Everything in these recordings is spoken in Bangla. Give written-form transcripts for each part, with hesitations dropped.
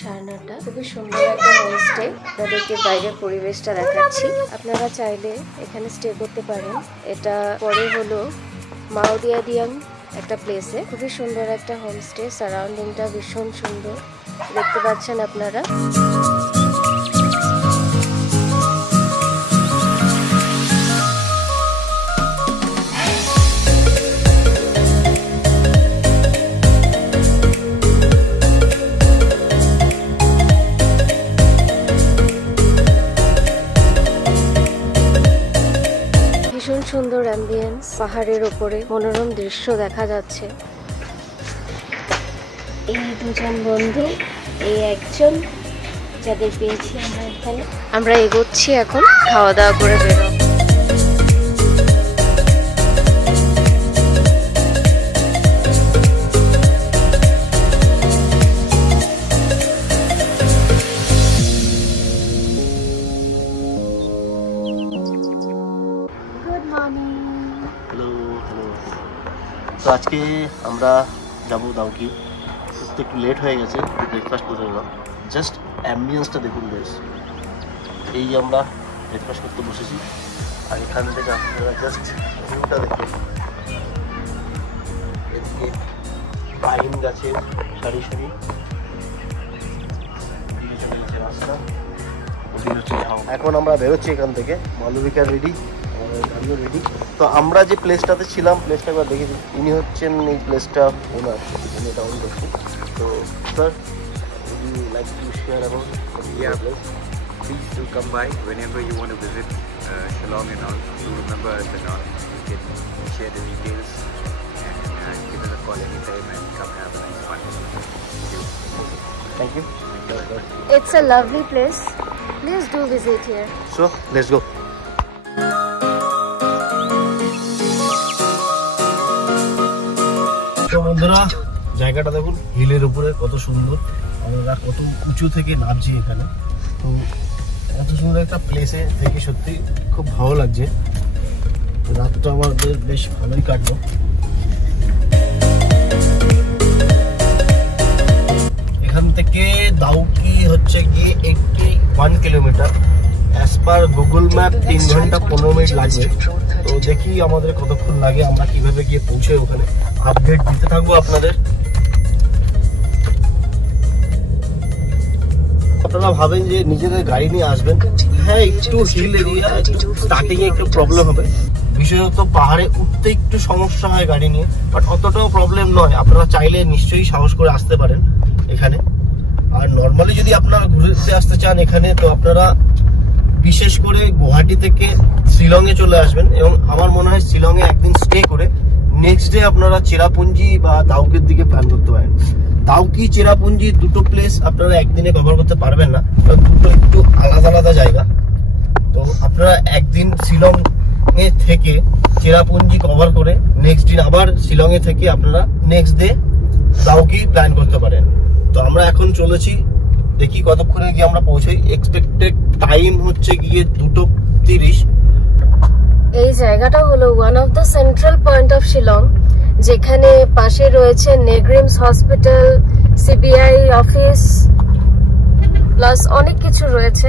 9:30। খুবই সুন্দর একটা হোমস্টে। আপনাদেরকে বাইরের পরিবেশটা দেখাচ্ছি। আপনারা চাইলে এখানে স্টে করতে পারেন। এটা পরে হলো মাওদিয়াদিয়াং একটা প্লেসে। খুবই সুন্দর একটা হোমস্টে। সারাউন্ডিংটা ভীষণ সুন্দর, দেখতে পাচ্ছেন আপনারা। ভীষণ সুন্দর অ্যাম্বিয়েন্স, পাহাড়ের ওপরে মনোরম দৃশ্য দেখা যাচ্ছে। এই দুজন বন্ধু, এই একজন, যাদের পেয়েছি আমরা এখানে। আমরা এগোচ্ছি এখন, খাওয়া দাওয়া করে বেরো। তো আজকে আমরা যাবো দাউকি। তো একটু লেট হয়ে গেছে, ব্রেকফাস্ট করে নিলাম। জাস্ট অ্যাম্বিয়েন্সটা দেখুন বেশ। এই আমরা ব্রেকফাস্ট করতে বসেছি, আর এখান থেকে আপনারা জাস্ট ভিউটা দেখুন। এদিকে পাইন গাছের সারি সারি, এদিকে চলে গেছে রাস্তা, ওদিকে হচ্ছে ঝাউ। এখন আমরা বেরোচ্ছি এখান থেকে। মালবিকা রেডি, গাড়িও রেডি। তো আমরা যে প্লেসটাতে ছিলাম, প্লেসটা একবার দেখেছি। ইনি হচ্ছেন এই প্লেসটা ওনার, আমি এটা অন করছি। তো sir, would you like to share about place? Please do come by whenever you want to visit Shillong and all. Do remember the north. You can share the details and give us a call anytime and come have a nice fun. Thank you. It's a lovely place. Please do visit here. So, let's go. তো বন্ধুরা, জায়গাটা দেখুন, হিলের উপরে কত সুন্দর। আমরা কত উঁচু থেকে নামছি এখানে। তো এত সুন্দর একটা প্লেসে থেকে সত্যি খুব ভালো লাগছে। রাতটা আমাদের বেশ ভালোই কাটলো। এখান থেকে দাউকি হচ্ছে গিয়ে 81 kilometre. As per Google map 3 ঘন্টা 15 মিনিট লাগবে। তো দেখি আমাদের কতক্ষণ লাগে, আমরা কিভাবে গিয়ে পৌঁছে ওখানে আপডেট দিতে থাকবো আপনাদের। আপনারা ভাবেন যে নিজেদের গাড়ি নিয়ে আসবেন, হ্যাঁ একটু হিল এরিয়া, স্টার্টিং এ একটু প্রবলেম হবে। বিশেষত পাহাড়ে উঠতে একটু সমস্যা হয় গাড়ি নিয়ে, বাট অতটাও প্রবলেম নয়। আপনারা চাইলে নিশ্চয়ই সাহস করে আসতে পারেন এখানে। আর নর্মালি যদি আপনারা ঘুরতে আসতে চান এখানে, তো আপনারা বিশেষ করে গুয়াহাটি থেকে শিলং এ চলে আসবেন। এবং আমার মনে হয় শিলং এ একদিন স্টে করে নেক্সট ডে আপনারা চেরাপুঞ্জি বা দাউকির দিকে প্ল্যান করতে পারেন। দাউকি, চেরাপুঞ্জি দুটো প্লেস আপনারা একদিনে কভার করতে পারবেন না, দুটো একটু আলাদা আলাদা জায়গা। তো আপনারা একদিন শিলং এ থেকে চেরাপুঞ্জি কভার করে নেক্সট দিন আবার শিলং এ থেকে আপনারা নেক্সট ডে দাউকি প্ল্যান করতে পারেন। তো আমরা এখন চলেছি, দেখি কতক্ষণে গিয়ে আমরা পৌঁছাই। এক্সপেক্টেড টাইম হচ্ছে গিয়ে 2:30। এই জায়গাটা হলো one of the central point of Shillong, যেখানে পাশে রয়েছে নেগ্রিমস হসপিটাল, সিবিআই অফিস, প্লাস অনেক কিছু রয়েছে।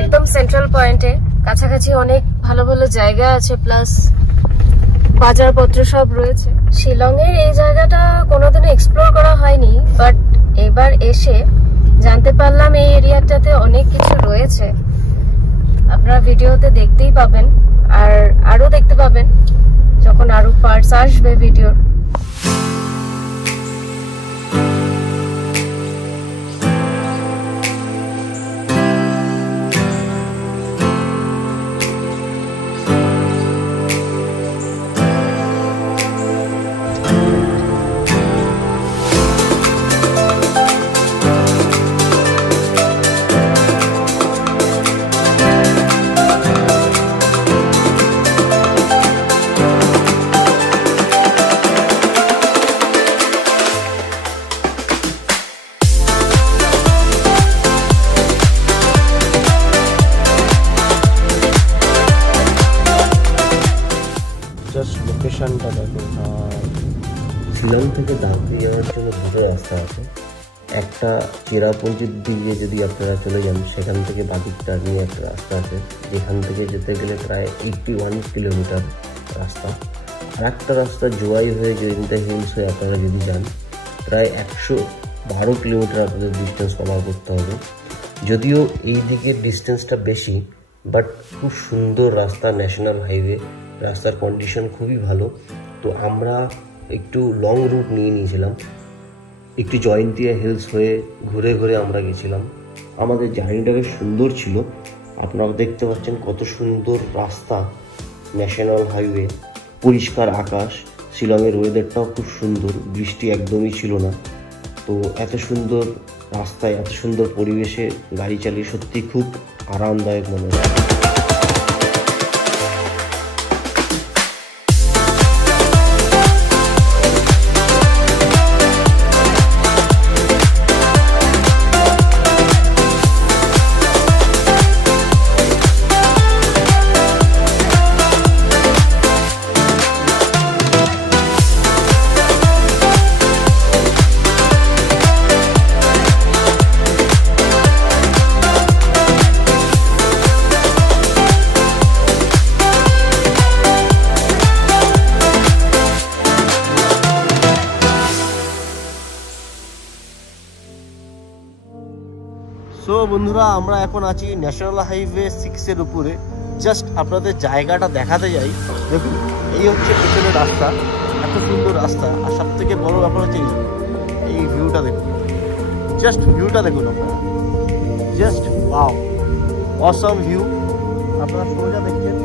একদম সেন্ট্রাল পয়েন্টে কাছাকাছি অনেক ভালো ভালো জায়গা আছে, প্লাস বাজারপত্র সব রয়েছে। শিলং এর এই জায়গাটা কোনোদিনও এক্সপ্লোর করা হয়নি, বাট এবার এসে জানতে পারলাম এই এরিয়াটাতে অনেক কিছু রয়েছে। আপনারা ভিডিওতে দেখতেই পাবেন, আর আরো দেখতে পাবেন যখন আরো পার্টস আসবে ভিডিওর। লোকেশনটা দেখো। শিলং থেকে দাউকি যাওয়ার জন্য দুটো রাস্তা আছে। একটা চেরাপুঞ্জির দিকে যদি আপনারা চলে যান, সেখান থেকে বাদিক টার্নিং একটা রাস্তা আছে, যেখান থেকে যেতে গেলে প্রায় 81 কিলোমিটার রাস্তা। আর একটা রাস্তা জোয়াই হয়ে জয়ন্তা হিলস হয়ে আপনারা যদি যান, প্রায় 112 কিলোমিটার আপনাদের ডিস্টেন্স কভার করতে হবে। যদিও এই দিকের ডিস্টেন্সটা বেশি, বাট খুব সুন্দর রাস্তা, ন্যাশনাল হাইওয়ে, রাস্তার কন্ডিশন খুবই ভালো। তো আমরা একটু লং রুট নিয়ে নিয়েছিলাম, একটু জয়ন্তিয়া হিলস হয়ে ঘুরে ঘুরে আমরা গেছিলাম। আমাদের জার্নিটা বেশ সুন্দর ছিল, আপনারা দেখতে পাচ্ছেন কত সুন্দর রাস্তা, ন্যাশনাল হাইওয়ে, পরিষ্কার আকাশ। শিলংয়ের ওয়েদারটাও খুব সুন্দর, বৃষ্টি একদমই ছিল না। তো এত সুন্দর রাস্তায়, এত সুন্দর পরিবেশে গাড়ি চালিয়ে সত্যি খুব আরামদায়ক মনে হয়। সো বন্ধুরা, আমরা এখন আছি ন্যাশনাল হাইওয়ে 6 এর উপরে। জাস্ট আপনাদের জায়গাটা দেখাতে যাই। দেখুন, এই হচ্ছে পেছনের রাস্তা, এত সুন্দর রাস্তা। আর সব থেকে বড় ব্যাপার হচ্ছে এই ভিউটা দেখুন, জাস্ট ভিউটা দেখুন আপনারা, জাস্ট ওয়াও, অসম ভিউ। আপনারা সোজা দেখছেন,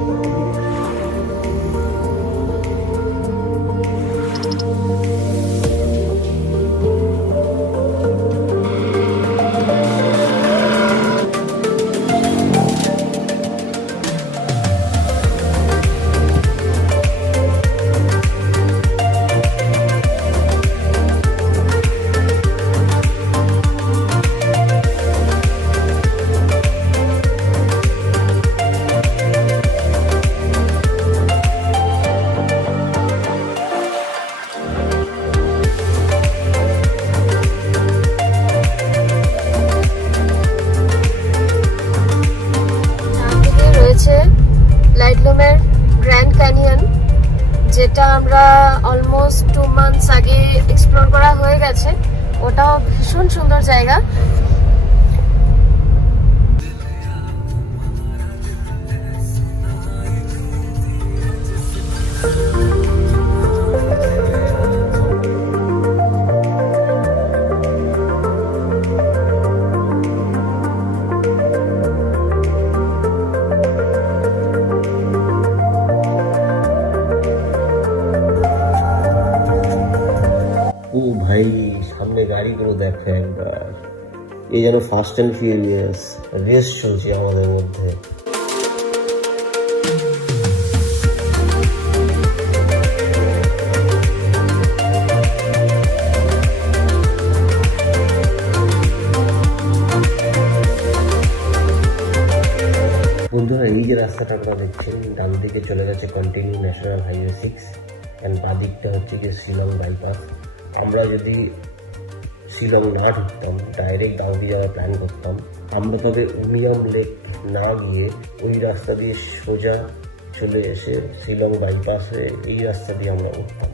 লাইটলুমের গ্র্যান্ড ক্যানিয়ন, যেটা আমরা অলমোস্ট 2 মান্থস আগে এক্সপ্লোর করা হয়ে গেছে। ওটাও ভীষণ সুন্দর জায়গা। ও ভাই, সামনে গাড়িগুলো দেখো একবার, এই যেন ফাস্ট অ্যান্ড ফিউরিয়াস রেস চলছে আমাদের মধ্যে। বন্ধুরা, এই যে রাস্তাটা আপনারা দেখছেন, ডান দিকে চলে গেছে কন্টিনিউ ন্যাশনাল হাইওয়ে 6, অ্যান্ড বাঁ দিকটা হচ্ছে যে শিলং বাইপাস। আমরা যদি শিলং না ঢুকতাম, ডাইরেক্ট দাউদি যাওয়ার প্ল্যান করতাম, আমরা তবে উমিয়াম লেক না গিয়ে ওই রাস্তা দিয়ে সোজা চলে এসে শিলং বাইপাস হয়ে এই রাস্তা দিয়ে আমরা উঠতাম।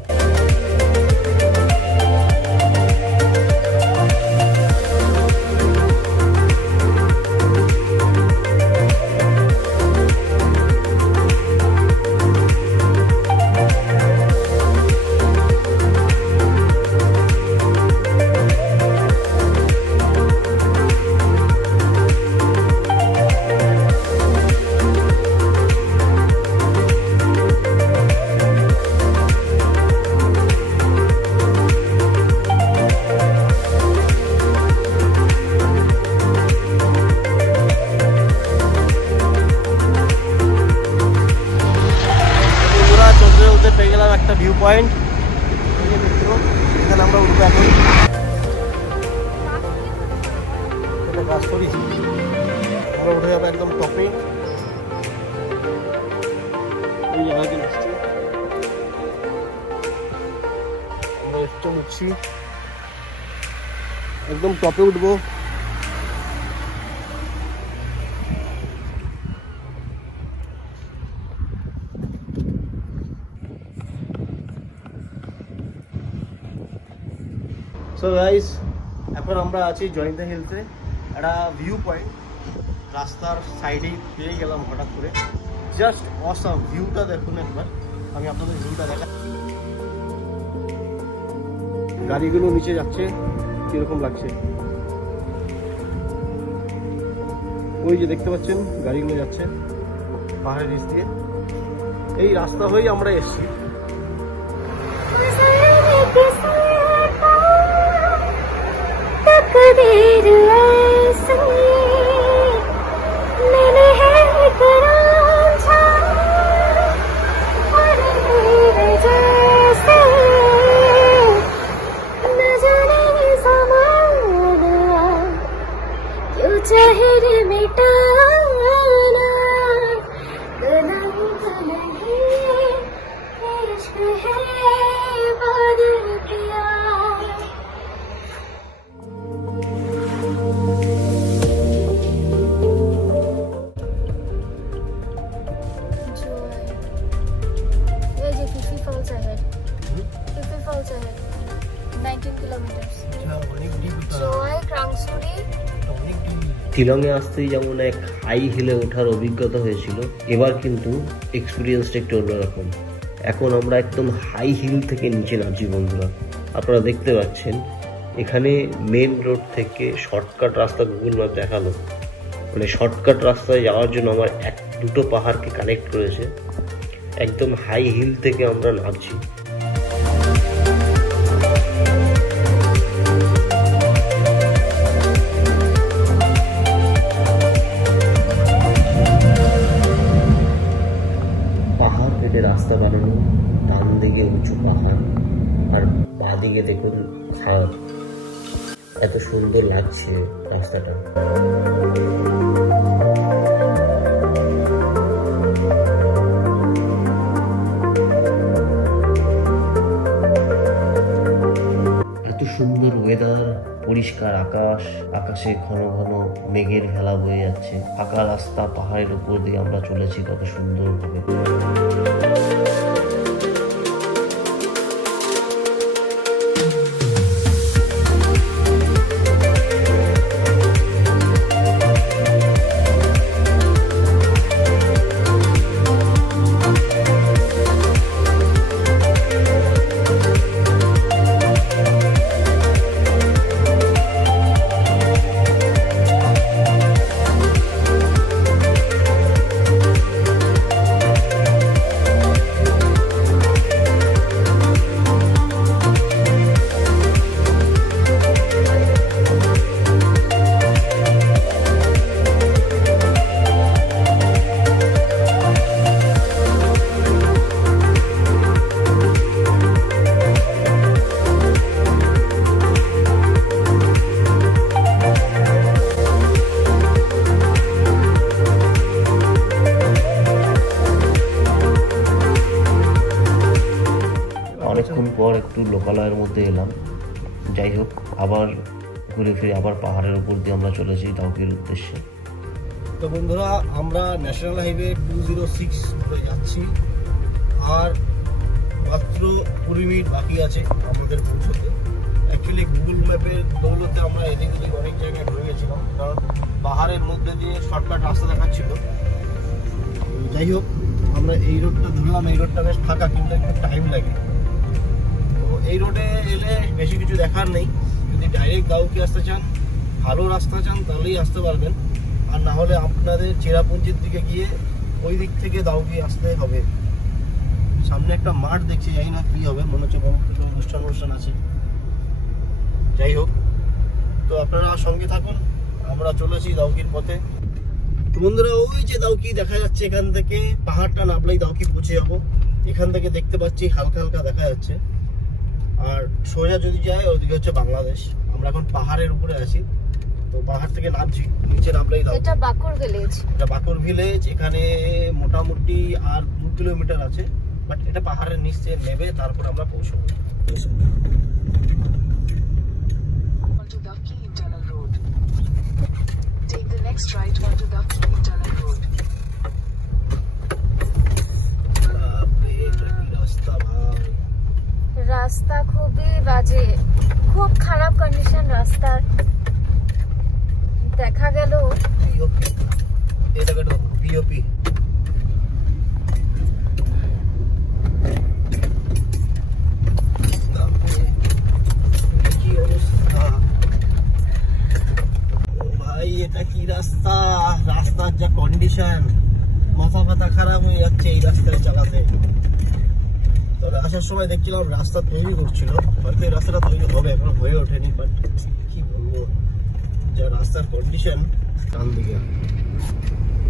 পেয়ে গেলাম একটা ভিউ পয়েন্ট, এখানে আমরা উঠবো এখন। এটা কাজ করেছি, আমরা উঠে যাবো একদম টপে। ওই জায়গাতে উঠছি, আমরা একটু উঠছি, একদম টপে উঠবো। সো গাইস, এখন আমরা আছি জয়ন্ত হিলসে, একটা ভিউ পয়েন্ট রাস্তার সাইডেই পেয়ে গেলাম হঠাৎ করে। জাস্ট অসাম ভিউটা দেখুন একবার, আমি আপনাদের ভিউটা দেখা। গাড়িগুলো নিচে যাচ্ছে, কিরকম লাগছে ওই যে দেখতে পাচ্ছেন গাড়িগুলো যাচ্ছে পাহাড়ের নিচ দিয়ে। এই রাস্তা হয়েই আমরা এসছি। শিলংয়ে আসতেই যেমন এক হাই হিলে ওঠার অভিজ্ঞতা হয়েছিল, এবার কিন্তু এক্সপিরিয়েন্সটা একটু অন্যরকম। এখন আমরা একদম হাই হিল থেকে নিচে নামছি বন্ধুরা। আপনারা দেখতে পাচ্ছেন এখানে মেন রোড থেকে শর্টকাট রাস্তা গুগল ম্যাপ দেখালো, মানে শর্টকাট রাস্তায় যাওয়ার জন্য আমার দুটো পাহাড়কে কানেক্ট করেছে। একদম হাই হিল থেকে আমরা নামছি। রাস্তা বানানো, ডান দিকে উঁচু পাহাড় আর বাঁ দিকে দেখুন খাদ। এত সুন্দর লাগছে রাস্তাটা। এত সুন্দর ওয়েদার, পরিষ্কার আকাশ, আকাশে ঘন ঘন মেঘের ভেলা বয়ে যাচ্ছে। ফাঁকা রাস্তা, পাহাড়ের উপর দিয়ে আমরা চলেছি কত সুন্দর ভাবে। অনেকক্ষণ পর একটু লোকালয়ের মধ্যে এলাম। যাই হোক, আবার ঘুরে ফিরে আবার পাহাড়ের উপর দিয়ে আমরা চলেছি দাউকির উদ্দেশ্যে। তো বন্ধুরা, আমরা ন্যাশনাল হাইওয়ে 206 ধরে যাচ্ছি, আর মাত্র 20 মিনিট বাকি আছে আমাদের পৌঁছতে। অ্যাকচুয়ালি গুগল ম্যাপের দৌলতে আমরা এদিক ওদিক অনেক জায়গায় ঘুরে গেছিলাম, কারণ পাহাড়ের মধ্যে দিয়ে শর্টকাট রাস্তা দেখাচ্ছিল। যাই হোক, আমরা এই রোডটা ধরলাম। এই রোডটা বেশ ফাঁকা, কিন্তু একটু টাইম লাগে। তো এই রোডে এলে বেশি কিছু দেখার নেই। যদি ডাইরেক্ট দাউকি আসতে চান, ভালো রাস্তা চান, তাহলেই আসতে পারবেন। আর না হলে আপনাদের চেরাপুঞ্জির দিকে গিয়ে ওই দিক থেকে দাউকি আসতে হবে। সামনে একটা মাঠ দেখছি, জানি না কি হবে, মনে হচ্ছে কোনো অনুষ্ঠান আছে। যাই হোক, তো আপনারা সঙ্গে থাকুন, আমরা চলেছি দাউকির পথে। তো বন্ধুরা, ওই যে দাউকি দেখা যাচ্ছে, এখান থেকে পাহাড়টা নামলেই দাউকি পৌঁছে যাবো। এখান থেকে দেখতে পাচ্ছি হালকা হালকা দেখা যাচ্ছে। আর সোজা যদি যায় ওইদিকে হচ্ছে বাংলাদেশ। আমরা এখন পাহাড়ের উপরে আছি, তো পাহাড় থেকে নামছি, নিচে নামলেই দাউকি। এটা বাকুর ভিলেজ। এটা বাকুর ভিলেজ। এখানে মোটামুটি আর 2 কিলোমিটার আছে, বাট এটা পাহাড়ের নিচে নেবে, তারপর আমরা পৌঁছবো। onto Davki Internal Road. Take the next right onto Davki Internal Road. রাস্তা খুবই বাজে, খুব খারাপ কন্ডিশন রাস্তার। দেখা গেল পিওপি কি অবস্থা ভাই, এটা কি রাস্তা? রাস্তার যা কন্ডিশন, মাথা ফাতা খারাপ হয়ে যাচ্ছে এই রাস্তায় চালাতে। তবে আসার সময় দেখছিলাম রাস্তা তৈরি করছিল, হয়তো এই রাস্তাটা তৈরি হবে, এখনো হয়ে ওঠেনি। বাট কি বলবো, যা রাস্তার কন্ডিশন। ডান দিকে,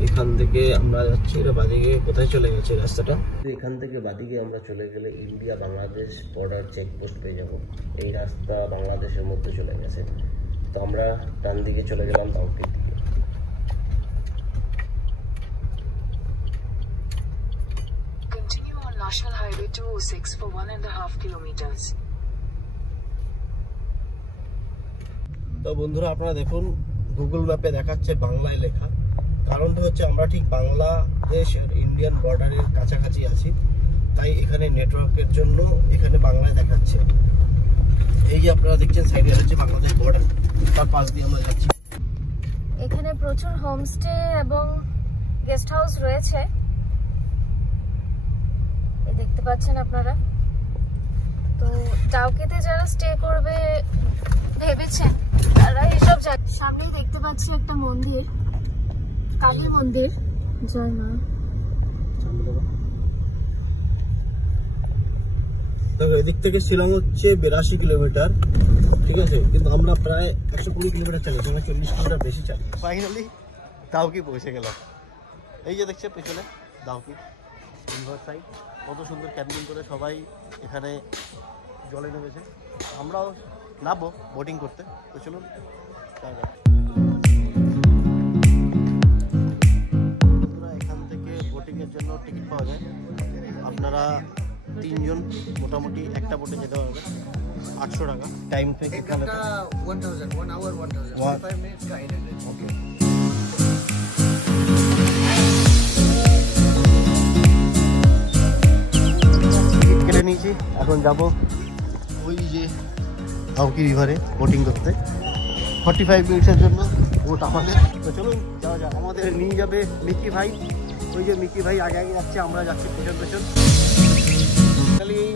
এখান থেকে আমরা যাচ্ছি, এটা বাদিকে কোথায় চলে গেছে রাস্তাটা? এখান থেকে বাদিকে আমরা চলে গেলে ইন্ডিয়া বাংলাদেশ বর্ডার চেকপোস্ট পেয়ে যাবো। এই রাস্তা বাংলাদেশের মধ্যে চলে গেছে, তো আমরা ডান দিকে চলে গেলাম দাউকির দিকে। Continue on National Highway 206 for 1.5 kilometers. তো বন্ধুরা, আপনারা দেখুন গুগল ম্যাপে দেখাচ্ছে বাংলায় লেখা। কারণটা হচ্ছে আমরা ঠিক বাংলাদেশ আর ইন্ডিয়ান বর্ডারের কাছাকাছি আছি, তাই এখানে নেটওয়ার্কের জন্য এখানে বাংলায় দেখাচ্ছে। এই যে আপনারা দেখছেন সাইডে হচ্ছে বাংলাদেশ বর্ডার, তার পাশ দিয়ে আমরা যাচ্ছি। এখানে প্রচুর হোমস্টে এবং গেস্ট হাউস রয়েছে, দেখতে পাচ্ছেন আপনারা। তো ডাউকিতে যারা স্টে করবে ভেবেছেন তারা এইসব সামনেই দেখতে পাচ্ছি একটা মন্দির, কালী মন্দির। জয় মা। দেখো, এদিক থেকে শিলং হচ্ছে 82 কিলোমিটার, ঠিক আছে, কিন্তু আমরা প্রায় 120 কিলোমিটার চালিয়েছি, আমরা 40 কিলোমিটার বেশি চালি। ফাইনালি দাউকি পৌঁছে গেলাম। এই যে দেখছে পেছনে দাউকি রিভার সাইড, কত সুন্দর ক্যাম্পিং করে সবাই এখানে জলে নেমেছে। আমরাও নামবো বোটিং করতে, তো চলুন। এখান থেকে বোটিংয়ের জন্য টিকিট পাওয়া যায়। আপনারা 3 জন মোটামুটি একটা বোটে যেতে পারবে, 800 টাকা। টাইম থেকে 1 hour 1000, 45 minutes guided. ওকে। টিকিট কেটে নিয়েছি, এখন যাব ওই যে দাউকি রিভারে বোটিং করতে। 45 মিনিটের জন্য বোট আমাদের। তো চলুন যাওয়া যাক। আমাদের নিয়ে যাবে মিকি ভাই, ওই যে মিকি ভাই আগে আগে যাচ্ছে, আমরা যাচ্ছি পেছন পেছন।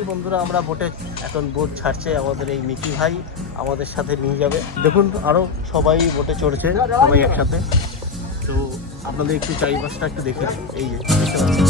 বন্ধুরা, আমরা বোটে এখন বোট ছাড়ছে, আমাদের এই মিকি ভাই আমাদের সাথে নিয়ে যাবে। দেখুন আরো সবাই বোটে চড়ছে, সবাই একসাথে। তো আপনাদের একটু চারিপাশটা একটু দেখে, এই যে দেখতে পাচ্ছেন।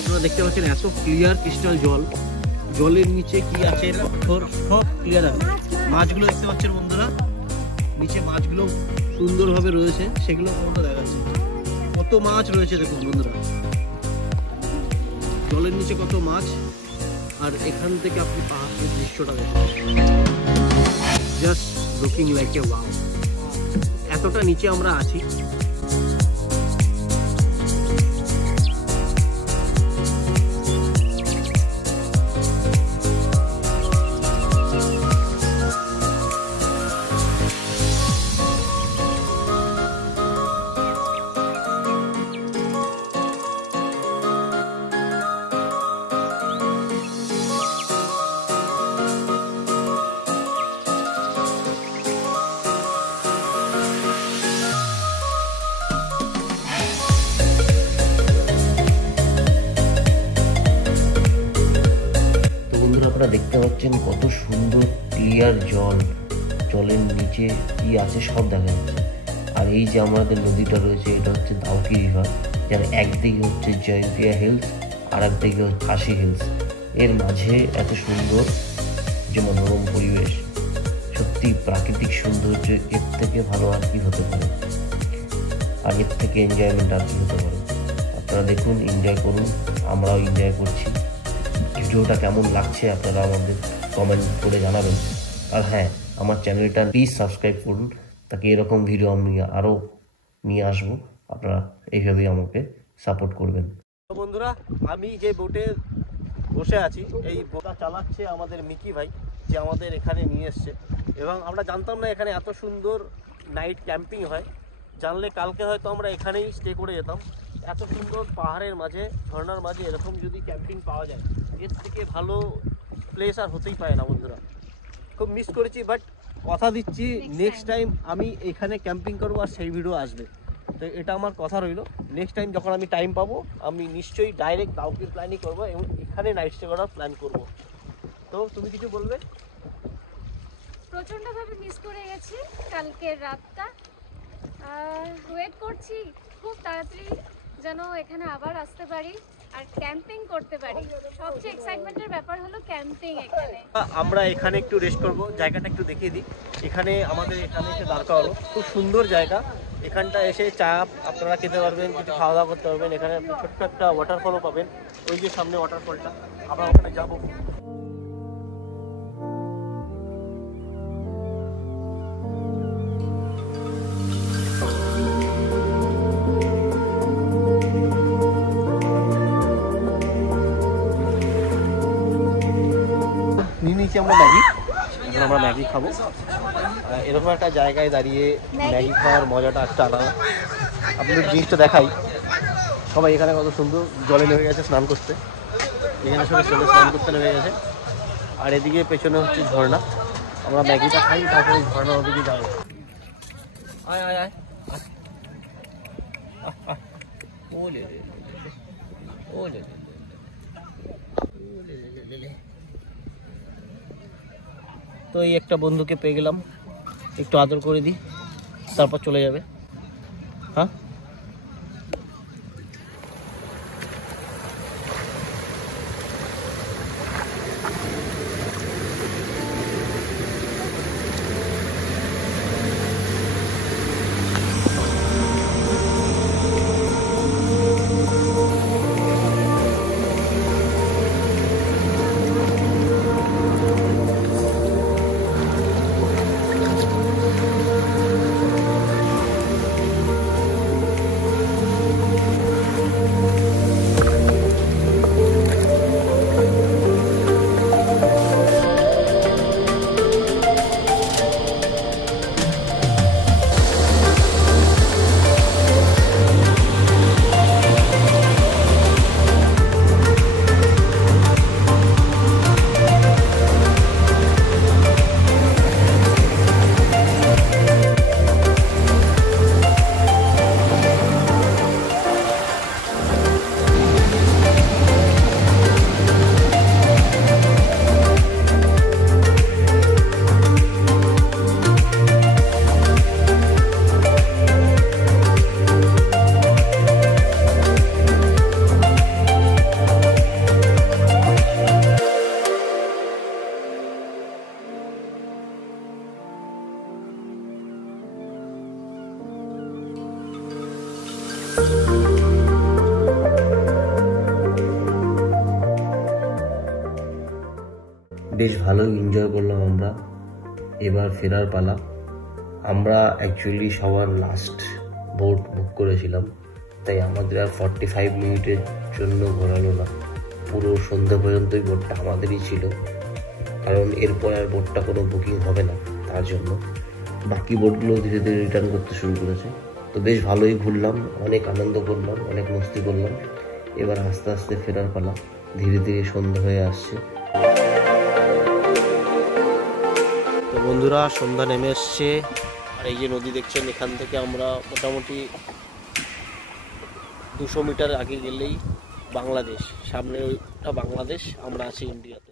আপনারা দেখতে পাচ্ছেন এত ক্লিয়ার ক্রিস্টাল জল, জলের নিচে কি আছে পাথর সব ক্লিয়ার আছে। মাছগুলো দেখতে পাচ্ছেন বন্ধুরা, নিচে মাছগুলো সুন্দরভাবে রয়েছে, সেগুলো বন্ধুরা দেখাচ্ছে। কত মাছ রয়েছে দেখুন বন্ধুরা, জলের নিচে কত মাছ। আর এখান থেকে আপনি পাহাড়ের দৃশ্যটা দেখুন, just looking like a wow. এতটা নিচে আমরা আছি। আপনারা দেখতে পাচ্ছেন কত সুন্দর ক্লিয়ার জল, জলের নিচে কি আছে সব দেখা যাচ্ছে। আর এই যে আমাদের নদীটা রয়েছে এটা হচ্ছে দাউকি রিভার, যার একদিকে হচ্ছে জয়ন্তিয়া হিলস আর একদিকে হচ্ছে খাসি হিলস। এর মাঝে এত সুন্দর যে মনোরম পরিবেশ, সত্যি প্রাকৃতিক সৌন্দর্য এর থেকে ভালো আর কি হতে পারে, আর এর থেকে এনজয়মেন্ট আর কি হতে পারে। আপনারা দেখুন, এনজয় করুন, আমরাও এনজয় করছি। ভিডিওটা কেমন লাগছে আপনারা আমাদের কমেন্ট করে জানাবেন। আর হ্যাঁ, আমার চ্যানেলটা প্লিজ সাবস্ক্রাইব করুন, তাকে এরকম ভিডিও আমি আরও নিয়ে আসবো। আপনারা এইভাবেই আমাকে সাপোর্ট করবেন। বন্ধুরা, আমি যে বোটে বসে আছি, এই বোটটা চালাচ্ছে আমাদের মিকি ভাই, যে আমাদের এখানে নিয়ে এসছে। এবং আমরা জানতাম না এখানে এত সুন্দর নাইট ক্যাম্পিং হয়। জানলে কালকে হয়তো আমরা এখানেই স্টে করে যেতাম। এত সুন্দর পাহাড়ের মাঝে, ঝর্ণার মাঝে এরকম যদি ক্যাম্পিং পাওয়া যায়, এর থেকে ভালো প্লেস আর হতেই পারে না বন্ধুরা। খুব মিস করেছি, বাট কথা দিচ্ছি নেক্সট টাইম আমি এখানে ক্যাম্পিং করবো আর সেই ভিডিও আসবে। তো এটা আমার কথা রইল, নেক্সট টাইম যখন আমি টাইম পাবো আমি নিশ্চয়ই ডাইরেক্ট দাউকির প্ল্যানই করবো এবং এখানে নাইট স্টে করার প্ল্যান করবো। তো তুমি কিছু বলবে? প্রচন্ডভাবে মিস করে গেছি কালকের রাতটা, আর ওয়েট করছি খুব তাড়াতাড়ি যেন এখানে আবার আসতে পারি আর ক্যাম্পিং করতে পারি। সবচেয়ে এক্সাইটমেন্টের ব্যাপার হলো ক্যাম্পিং। আমরা এখানে একটু রেস্ট করবো, জায়গাটা একটু দেখিয়ে দিই। এখানে আমাদের এখানে এসে দাঁড়কা হলো, খুব সুন্দর জায়গা। এখানটা এসে চা আপনারা খেতে পারবেন, কিছু খাওয়া দাওয়া করতে পারবেন। এখানে ছোট্ট একটা ওয়াটারফলও পাবেন, ওই যে সামনে ওয়াটারফলটা, আমরা ওখানে যাবো। নিয়ে নিয়েছি আমরা ম্যাগি, এখন আমরা ম্যাগি খাবো। এরকম একটা জায়গায় দাঁড়িয়ে ম্যাগি খাওয়ার মজাটা একটা আলাদা। আপনাদের জিনিসটা দেখাই, সবাই এখানে কত সুন্দর জলে নেমে গেছে স্নান করতে। এখানে সবাই চলে স্নান করতে নেমে গেছে। আর এদিকে পেছনে হচ্ছে ঝর্ণা। আমরা ম্যাগিটা খাই, তারপরে ঝর্ণার ওদিকে যাবো। আয় আয় আয়, ওলে ওলে তো এই একটা বন্ধুকে পেয়ে গেলাম, একটু আদর করে দিই, তারপর চলে যাবে। হ্যাঁ, বেশ ভালোই এনজয় করলাম আমরা। এবার ফেরার পালা। আমরা অ্যাকচুয়ালি সবার লাস্ট বোট বুক করেছিলাম, তাই আমাদের আর 45 মিনিটের জন্য ঘোরালো না, পুরো সন্ধ্যা পর্যন্তই বোটটা আমাদেরই ছিল। কারণ এরপর আর বোটটা কোনো বুকিং হবে না, তার জন্য বাকি বোটগুলো ধীরে ধীরে রিটার্ন করতে শুরু করেছে। তো বেশ ভালোই ঘুরলাম, অনেক আনন্দ করলাম, অনেক মস্তি করলাম। এবার আস্তে আস্তে ফেরার পালা, ধীরে ধীরে সন্ধ্যা হয়ে আসছে। তো বন্ধুরা, সন্ধ্যা নেমে এসছে। আর এই যে নদী দেখছেন, এখান থেকে আমরা মোটামুটি 200 মিটার আগে গেলেই বাংলাদেশ, সামনে ওইটা বাংলাদেশ, আমরা আছি ইন্ডিয়াতে।